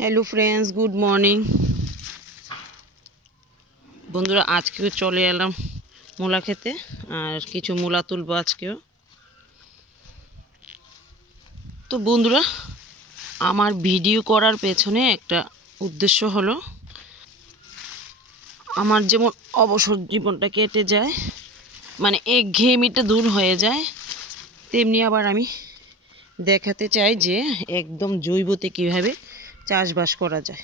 Hello friends, good morning. বন্ধুরা, আজকেও চলে এলাম মূলা খেতে, আর কিছু মূলা তুলবো আজকেও। তো বন্ধুরা, আমার ভিডিও করার পেছনে একটা উদ্দেশ্য হলো, আমার যেমন অবসর জীবনটা কেটে যায়, মানে একঘেয়েমিটা দূর হয়ে যায়, তেমনি আবার আমি দেখাতে চাই যে একদম জৈবতে কীভাবে চাষবাস করা যায়।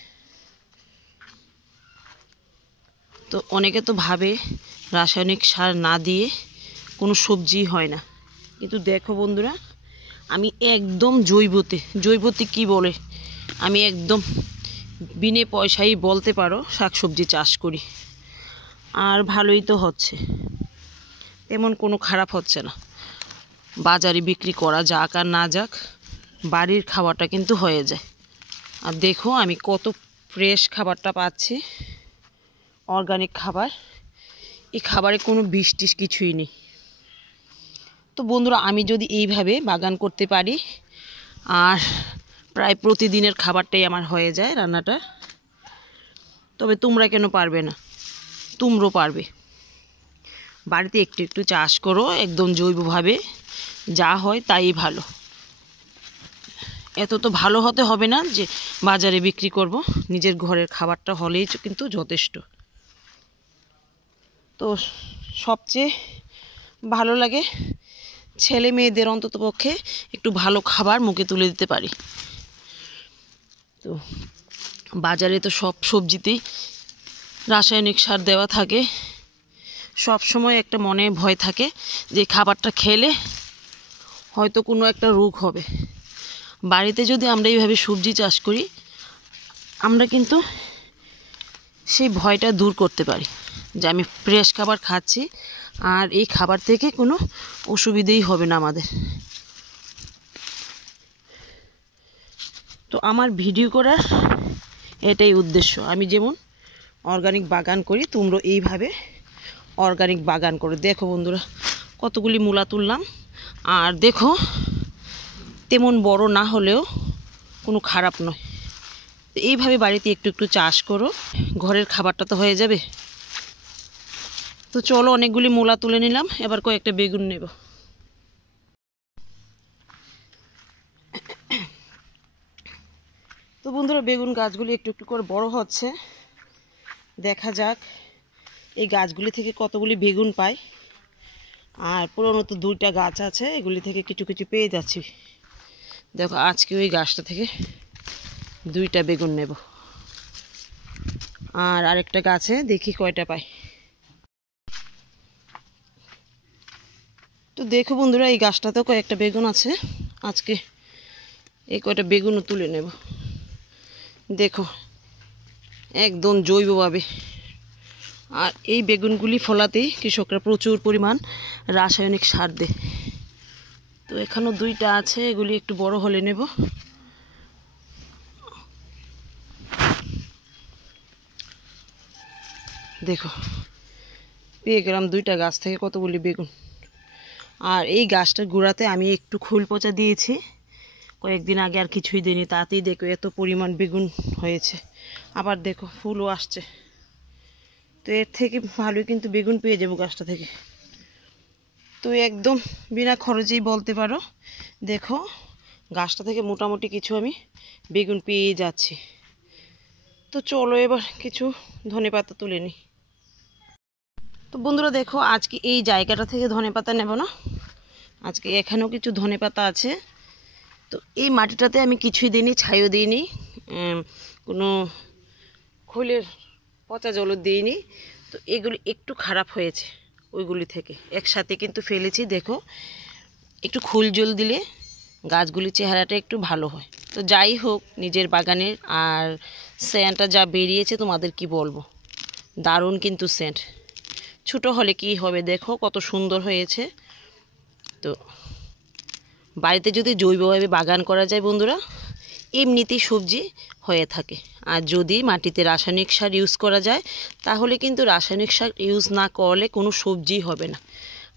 তো অনেকে তো ভাবে রাসায়নিক সার না দিয়ে কোনো সবজি হয় না, কিন্তু দেখো বন্ধুরা, আমি একদম জৈবতে কি বলে, আমি একদম বিনে পয়সায় বলতে পারো শাকসবজি চাষ করি, আর ভালোই তো হচ্ছে, তেমন কোনো খারাপ হচ্ছে না। বাজারে বিক্রি করা যাক আর না যাক, বাড়ির খাবারটা কিন্তু হয়ে যায়। আর দেখো আমি কত ফ্রেশ খাবারটা পাচ্ছি, অর্গানিক খাবার। এই খাবারে কোনো বিষ টিষ কিছুই নেই। তো বন্ধুরা, আমি যদি এইভাবে বাগান করতে পারি, আর প্রায় প্রতিদিনের খাবারটাই আমার হয়ে যায় রান্নাটা, তবে তোমরা কেন পারবে না? তোমরাও পারবে। বাড়িতে একটু একটু চাষ করো, একদম জৈবভাবে, যা হয় তাই ভালো। এত তো ভালো হতে হবে না যে বাজারে বিক্রি করব, নিজের ঘরের খাবারটা হলেই কিন্তু যথেষ্ট। তো সবচেয়ে ভালো লাগে ছেলে মেয়েদের অন্তত পক্ষে একটু ভালো খাবার মুখে তুলে দিতে পারি। তো বাজারে তো সব সবজিতেই রাসায়নিক সার দেওয়া থাকে, সব সময় একটা মনে ভয় থাকে যে খাবারটা খেলে হয়তো কোনো একটা রোগ হবে। বাড়িতে যদি আমরা এইভাবে সবজি চাষ করি, আমরা কিন্তু সেই ভয়টা দূর করতে পারি যে আমি ফ্রেশ খাবার খাচ্ছি, আর এই খাবার থেকে কোনো অসুবিধেই হবে না আমাদের। তো আমার ভিডিও করার এটাই উদ্দেশ্য। আমি যেমন অর্গানিক বাগান করি, তোমরা এইভাবে অর্গানিক বাগান করো। দেখো বন্ধুরা, কতগুলি মূলা তুললাম, আর দেখো তেমন বড় না হলেও কোনো খারাপ নয়। তো এইভাবে বাড়িতে একটু একটু চাষ করো, ঘরের খাবারটা তো হয়ে যাবে। তো চলো, অনেকগুলি মূলা তুলে নিলাম, এবার কয়েকটা বেগুন নেব। তো বন্ধুরা, বেগুন গাছগুলি একটু একটু করে বড় হচ্ছে, দেখা যাক এই গাছগুলি থেকে কতগুলি বেগুন পাই। আর পুরনো তো 2টা গাছ আছে, এগুলি থেকে কিছু কিছু পেয়ে যাচ্ছি। দেখো, আজকে ওই গাছটা থেকে 2টা বেগুন নেব, আর আরেকটা গাছে দেখি কয়টা পাই। তো দেখো বন্ধুরা, এই গাছটাতেও কয়েকটা বেগুন আছে, আজকে এই কয়টা বেগুনও তুলে নেব। দেখো, একদম জৈবভাবে। আর এই বেগুনগুলি ফলাতেই কৃষকরা প্রচুর পরিমাণ রাসায়নিক সার দেয়। তো এখানেও 2টা আছে, এগুলি একটু বড় হলে নেব। দেখো, পেয়ে গেলাম 2টা গাছ থেকে কতগুলি বেগুন। আর এই গাছটার গোড়াতে আমি একটু খোল পচা দিয়েছি কয়েকদিন আগে, আর কিছুই দিইনি, তাতেই দেখো এত পরিমাণ বেগুন হয়েছে। আবার দেখো ফুলও আসছে। তো এর থেকে ভালোই কিন্তু বেগুন পেয়ে যাবো গাছটা থেকে। তো একদম বিনা খরচেই বলতে পারো, দেখো গাছটা থেকে মোটামুটি কিছু আমি বেগুন পেয়ে যাচ্ছি। তো চলো এবার কিছু ধনেপাতা তুলে নিই। তো বন্ধুরা দেখো, আজকে এই জায়গাটা থেকে ধনেপাতা নেব না, আজকে এখানেও কিছু ধনেপাতা আছে। তো এই মাটিটাতে আমি কিছুই দিইনি, ছাইও দিইনি, কোনো খোলের পচা জলও দিইনি। তো এগুলি একটু খারাপ হয়েছে, ওইগুলি থেকে একসাথে কিন্তু ফেলেছি। দেখো, একটু খোল জল দিলে গাছগুলির চেহারাটা একটু ভালো হয়। তো যাই হোক, নিজের বাগানের আর সেন্টটা যা বেরিয়েছে তোমাদের কি বলবো, দারুণ কিন্তু সেন্ট। ছোটো হলে কি হবে, দেখো কত সুন্দর হয়েছে। তো বাড়িতে যদি জৈবভাবে বাগান করা যায় বন্ধুরা, এমনিতেই সবজি হয়ে থাকে। আর যদি মাটিতে রাসায়নিক সার ইউজ করা যায়, তাহলে কিন্তু রাসায়নিক সার ইউজ না করলে কোনো সবজি হবে না,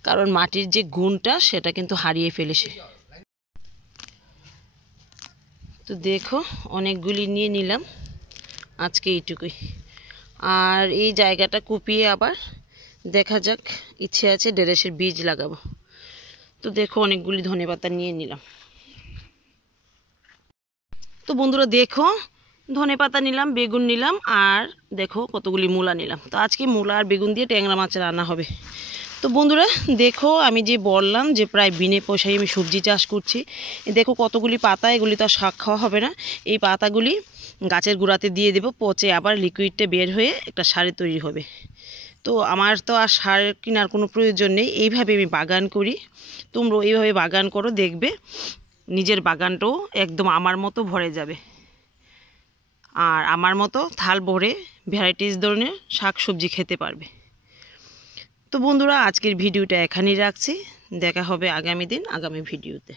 কারণ মাটির যে গুণটা সেটা কিন্তু হারিয়ে ফেলেছে। তো দেখো অনেকগুলি নিয়ে নিলাম আজকে এইটুকুই। আর এই জায়গাটা কুপিয়ে আবার দেখা যাক, ইচ্ছে আছে ঢেঁড়সের বীজ লাগাবো। তো দেখো অনেকগুলি ধনেপাতা নিয়ে নিলাম। তো বন্ধুরা দেখো ধনেপাতা নিলাম, বেগুন নিলাম, আর দেখো কতগুলি মূলা নিলাম। তো আজকে মূলা আর বেগুন দিয়ে ট্যাংরা মাছ রান্না হবে। তো বন্ধুরা দেখো আমি যে বললাম যে প্রায় বিনে পয়সায় আমি সবজি চাষ করছি, দেখো কতগুলি পাতা, এগুলি তো আর শাক খাওয়া হবে না। এই পাতাগুলি গাছের গোড়াতে দিয়ে দেবো, পচে আবার লিকুইডটা বের হয়ে একটা সার তৈরি হবে। তো আমার তো আর সার কেনার কোনো প্রয়োজন নেই, এইভাবে আমি বাগান করি। তোমরাও এইভাবে বাগান করো, দেখবে নিজের বাগানটাও একদম আমার মতো ভরে যাবে। আর আমার মতো থাল ভরে ভ্যারাইটিস ধরনের শাক সবজি খেতে পারবে। তো বন্ধুরা আজকের ভিডিওটা এখানেই রাখছি, দেখা হবে আগামী দিন আগামী ভিডিওতে।